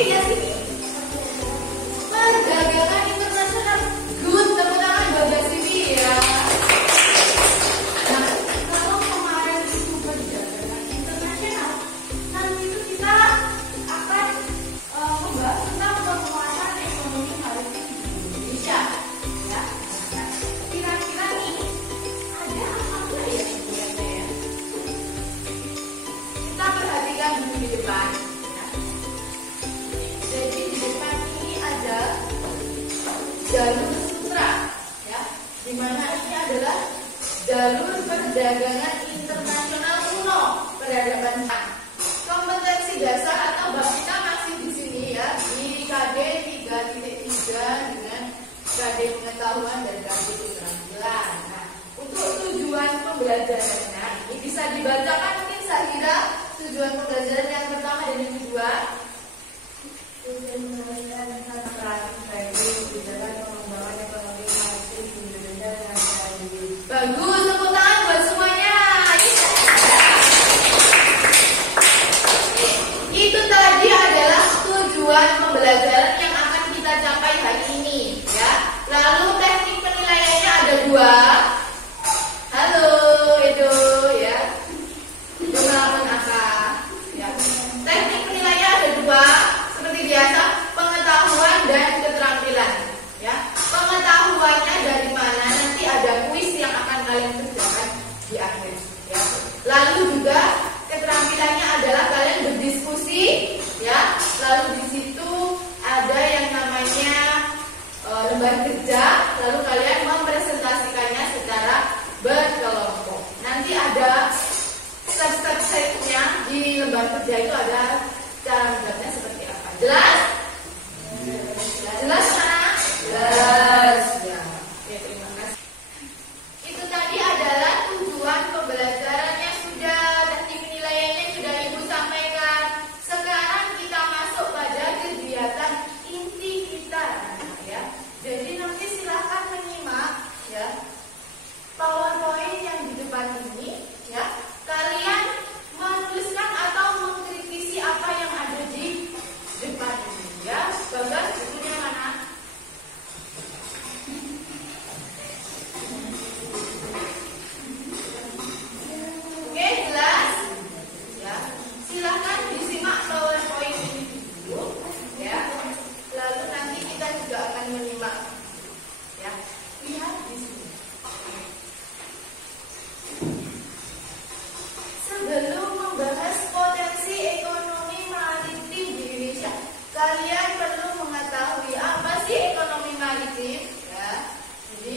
Oke ya sini. Perdagangan internasional. Good, tepuk tangan buat sini ya. Nah, kalau kemarin itu perdagangan internasional, nanti itu kita akan membahas tentang penguasaan ekonomi maritim di Indonesia. Ya, nah, kira-kira nih ada apa enggak ya sebenarnya ya? Kita perhatikan dulu di depan. Jadi di depan ini ada jalur sutra, ya, di mana ini adalah jalur perdagangan internasional kuno, peradaban Han. Kompetensi dasar atau bab kita masih di sini ya, di KD 3.3 dengan KD pengetahuan dan KD keterampilan. Nah, untuk tujuan pembelajarannya ini bisa dibacakan mungkin saya kira tujuan pembelajaran yang pertama dan yang kedua. Bagus, tepuk tangan buat semuanya. Itu tadi adalah tujuan pembelajaran yang akan kita capai hari ini, ya. Lalu teknik penilaiannya ada dua. Halo, Edo, ya. Pengalaman apa? Ya. Teknik penilaiannya ada dua, seperti biasa, pengetahuan dan keterampilan. Ya, pengetahuannya dari mana? Nanti ada kuis yang akan kalian kerjakan di akhir. Ya. Lalu juga keterampilannya adalah kalian berdiskusi, ya. Lalu di situ ada yang namanya lembar kerja. Lalu kalian mempresentasikannya secara berkelompok. Nanti ada step-stepnya di lembar kerja itu ada cara menjawabnya seperti apa. Jelas? Jelas mana? Jelas. Ya. Oke, terima kasih. Itu tadi adalah tujuan pembelajarannya sudah, teknik penilaiannya sudah Ibu sampaikan. Sekarang kita masuk pada kegiatan inti kita, ya. Jadi nanti silakan menyimak, ya, PowerPoint yang di depan ini, ya. Kalian menuliskan atau mengkritisi apa yang ada di depan ini, ya. Bagus, bukunya mana? Oke, jelas? Ya. Silakan disimak PowerPoint ini dulu, ya. Lalu nanti kita juga akan menyimak, ya. Lihat di sini. Sebelum membahas potensi ekonomi maritim di Indonesia, kalian perlu mengetahui apa sih ekonomi maritim, ya. Jadi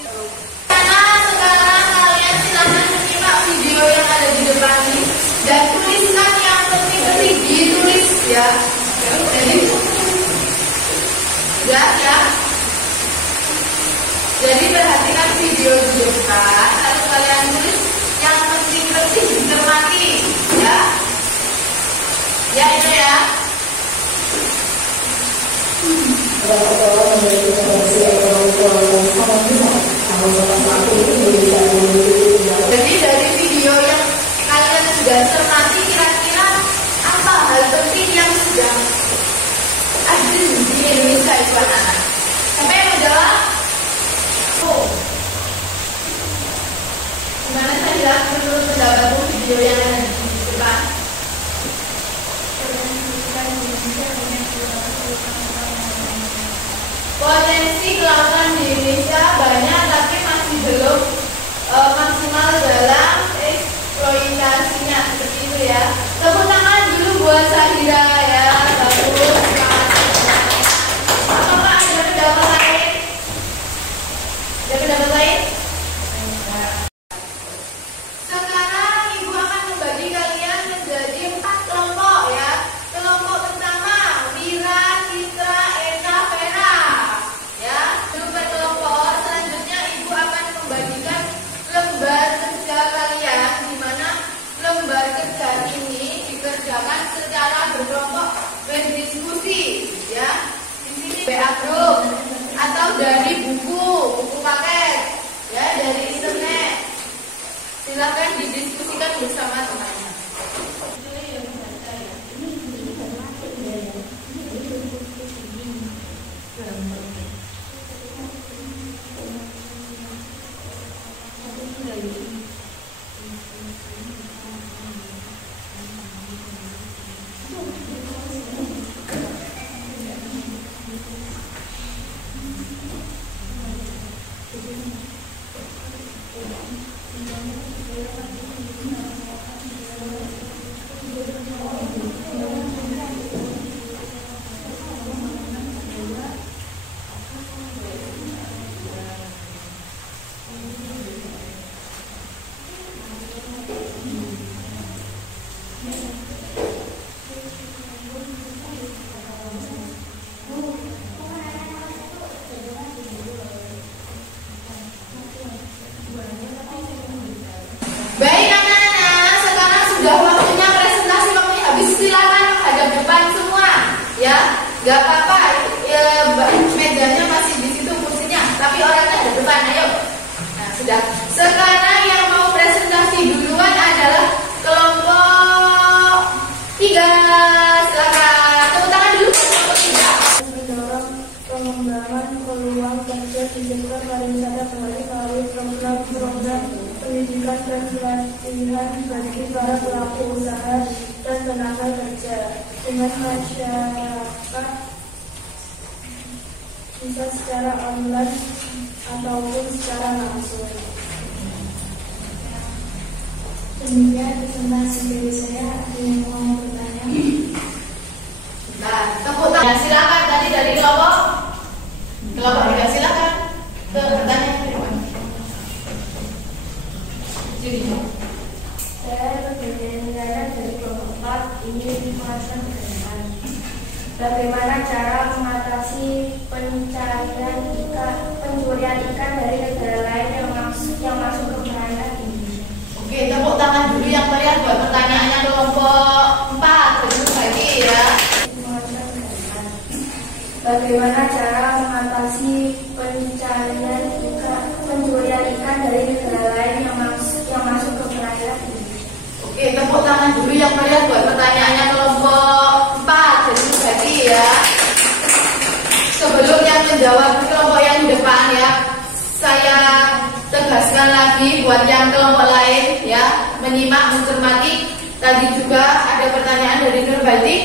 sekarang kalian silakan menyimak video yang ada di depan ini dan tuliskan yang penting-penting, ditulis, ya. Jadi ya. Jadi perhatikan video di depan, lalu kalian tulis yang penting-penting, dicermati, ya. Ya, itu ya. Jadi dari video yang kalian sudah cermati, kira-kira apa hal penting yang sudah ada di Indonesia itu anak-anak? Siapa yang menjawab? Oh, gimana saja menurut pendapatmu video yang ada di depan? Potensi kelautan di Indonesia banyak, tapi masih belum maksimal dalam eksploitasinya, seperti itu ya. Tepuk tangan dulu buat Sahira, ya. Bagus. Apakah ada pendapat lain? Ada pendapat lain? Sekarang Ibu akan membagi kalian menjadi 4 kelompok, ya. Kelompok pertama, Wira, Citra, Eka, Vera, ya. Dua kelompok. Selanjutnya Ibu akan membagikan lembar kerja kalian, di mana lembar kerja ini dikerjakan secara berkelompok berdiskusi, ya. Di sini WA group atau dari buku paket, ya, dari internet. Silakan didiskusikan bersama teman-teman. Baik anak-anak, sekarang sudah waktunya presentasi, waktunya habis. Silakan hadap depan semua, ya. Gak apa-apa, ya, mejanya masih di situ kursinya, tapi orangnya hadap depan. Ayo. Nah, sudah. Sekarang yang mau presentasi duluan adalah kelompok 3. Silakan. Tepuk tangan dulu buat kelompok 3. Mendorong pengembangan peluang kerja di sektor pariwisata melalui program-program pendidikan dan pelatihan bagi para pelaku usaha dan tenaga kerja dengan masyarakat bisa secara online ataupun secara langsung. Demikian presentasi dari saya. Ada yang mau bertanya? Nah, tepuk tangan. Silakan tadi dari kelompok 3. Silakan. Bertanya. Saya berbicara dari kelompok 4 ingin mengajukan pertanyaan. Bagaimana cara mengatasi pencurian ikan dari negara lain yang masuk ke perairan Indonesia? Oke, tepuk tangan dulu yang meriah buat pertanyaannya kelompok 4. Terus lagi ya. Bagaimana cara mengatasi pencurian ikan dari negara lain yang masuk ke perairan Indonesia? Oke, tepuk tangan dulu yang meriah buat pertanyaannya kelompok 4. Terus lagi ya. Sebelum yang menjawab kelompok yang di depan ya, saya tegaskan lagi buat yang kelompok lain ya, menyimak, mencermati. Tadi juga ada pertanyaan dari Nurbaiti.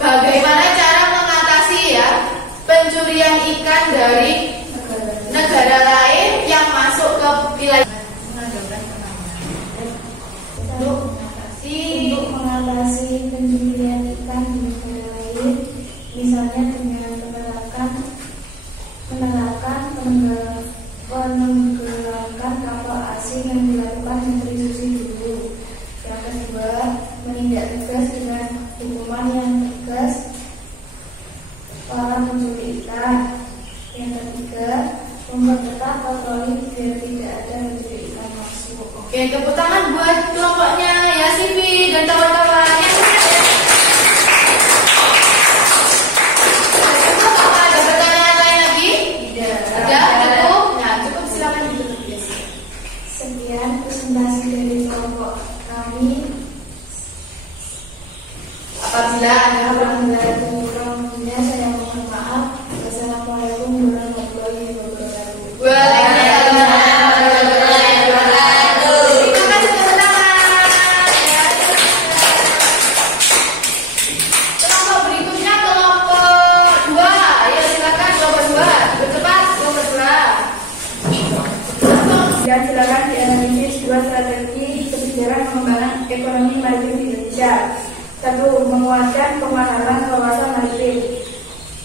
Bagaimana cara mengatasi ya pencurian ikan dari negara lain yang masuk ke wilayah? Untuk mengatasi pencurian ikan di negara lain, misalnya dengan penenggelakan kapal asing yang dilakukan Menteri Susi dulu. Yang kedua, menindak tegas dengan hukuman yang tegas para pencuri ikan. Yang ketiga, memperketat patroli biar tidak ada pencuri ikan masuk. Oke, tepuk tangan buat kelompoknya ya Sivi dan kawan-kawan. Apa ada pertanyaan lain lagi? Tidak. Ada? Cukup? Nah, cukup, silakan ditutup ya. Sekian presentasi dari kelompok kami. Apabila ada Apabila saya mohon maaf. Wassalamualaikum warahmatullahi wabarakatuh. Waalaikumsalam warahmatullahi wabarakatuh. Terima kasih teman-teman. Kelompok berikutnya kelompok 2. Ya silakan kelompok 2. Bercepat kelompok 2. Dan silakan dianalisis 2 strategi kebijakan pengembangan ekonomi maritim di Indonesia. 1. Menguatkan pemahaman wawasan maritim.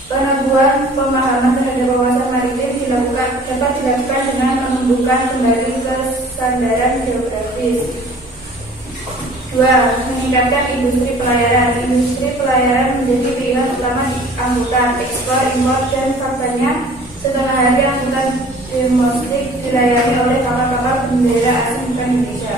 Peneguhan pemahaman terhadap wawasan maritim dapat dilakukan dengan menumbuhkan kembali kesandaran geografis. 2. Meningkatkan industri pelayaran. Industri pelayaran menjadi pilihan utama angkutan, ekspor, impor, dan faktanya setengah hari angkutan domestik dilayani oleh kapal-kapal bendera asing bukan Indonesia.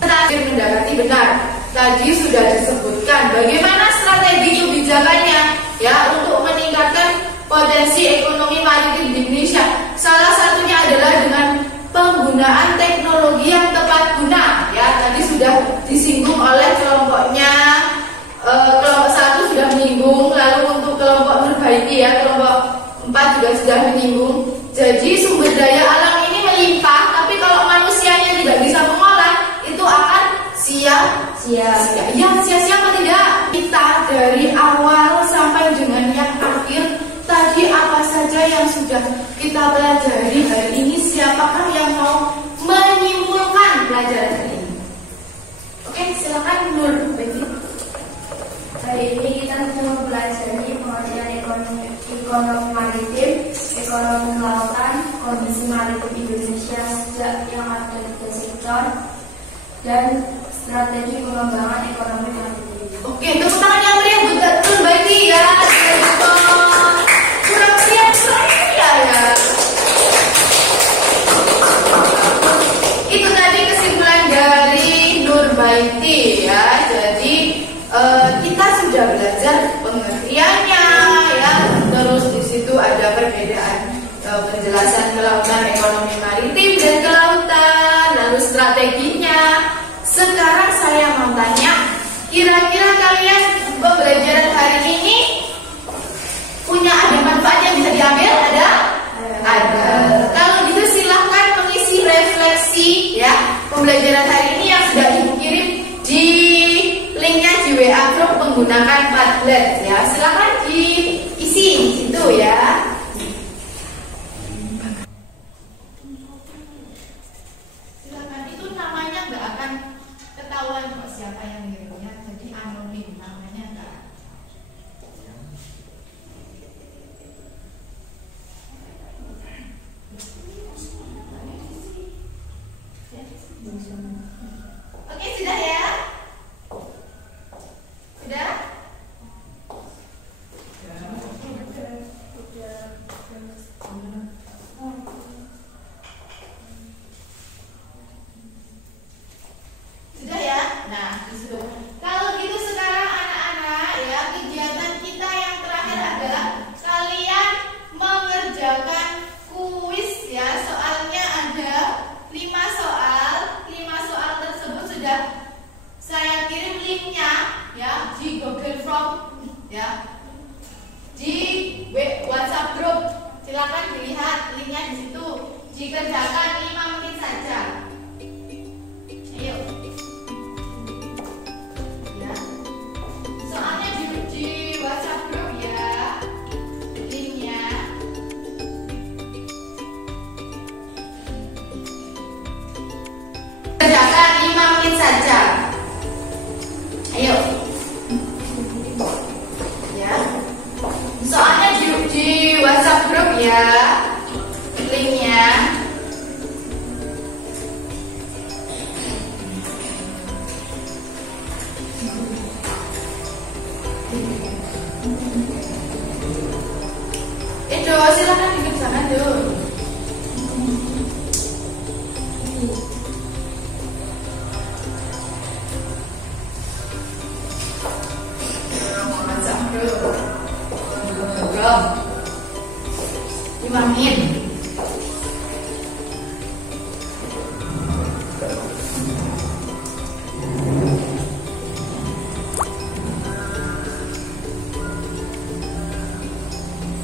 Terakhir mendapati benar. Tadi sudah disebutkan bagaimana strategi kebijakannya ya untuk meningkatkan potensi ekonomi maritim di Indonesia. Salah satunya adalah dengan penggunaan teknologi yang tepat guna. Ya, tadi sudah disinggung oleh kelompoknya. Kelompok 1 sudah menyinggung, lalu untuk kelompok Nurbaiti ya, kelompok 4 juga sudah menyinggung. Jadi sumber daya alam ini melimpah, tapi kalau manusianya Siap. Ya, siap-siap apa tidak? Kita dari awal sampai dengan yang akhir tadi apa saja yang sudah kita pelajari hari ini, siapakah yang mau menyimpulkan pelajaran hari ini? Oke, silakan Nur. Hari ini kita sudah mempelajari pengertian ekonomi maritim, ekonomi kelautan, kondisi maritim Indonesia sejak yang ada 3 sektor, dan strategi pengembangan ekonomi maritim. Oke, tepuk tangan yang meriah buat Nur Baiti ya. Kurang siap saya ya. Itu tadi kesimpulan dari Nur Baiti ya. Jadi kita sudah belajar pengertiannya ya. Terus di situ ada perbedaan penjelasan kelautan, ekonomi maritim dan kelautan, lalu strateginya. Sekarang saya mau tanya, kira-kira kalian pembelajaran hari ini punya ada manfaat yang bisa diambil? Ada? Ada. Kalau gitu silahkan mengisi refleksi ya pembelajaran hari ini yang sudah ibu kirim di linknya di WA group menggunakan Padlet ya. Silahkan diisi itu ya. Silakan, itu namanya nggak akan ketahuan kok siapa yang ngirimnya, jadi anonim namanya enggak. Oke, sudah ya? Sudah? Sudah ya? Nah, disitu. Kalau gitu sekarang anak-anak ya, kegiatan kita yang terakhir adalah kalian mengerjakan kuis ya. Soalnya ada 5 soal. 5 soal tersebut sudah saya kirim linknya ya di Google Form ya, di WhatsApp group. Silakan dilihat linknya di situ. Dikerjakan 5 menit saja. Ayo. Ya. Soalnya di WhatsApp group ya. Linknya. Kerjakan 5 menit saja. Ayo. Ya. Soalnya di WhatsApp group ya. Linknya. Itu silakan dikerjakan dulu. Belum. 5 menit.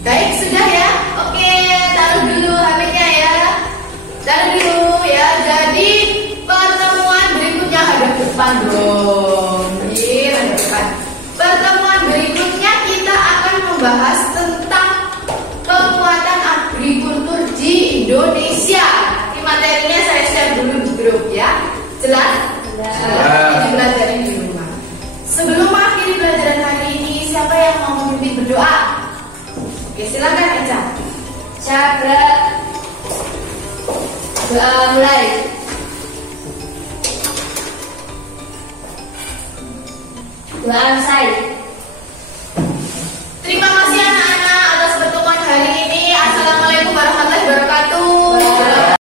Baik, sudah ya. Oke, taruh dulu HP-nya ya. Taruh dulu ya. Jadi pertemuan berikutnya hadap depan dong. Iya, hadap depan. Pertemuan berikutnya kita akan membahas tentang penguatan agrikultur di Indonesia. Nanti materinya saya share dulu di grup ya. Jelas? Jelas. Dipelajari di rumah. Sebelum mengakhiri pelajaran hari ini, siapa yang mau memimpin berdoa? Oke, silakan Eca. Cara doa mulai. Doa selesai.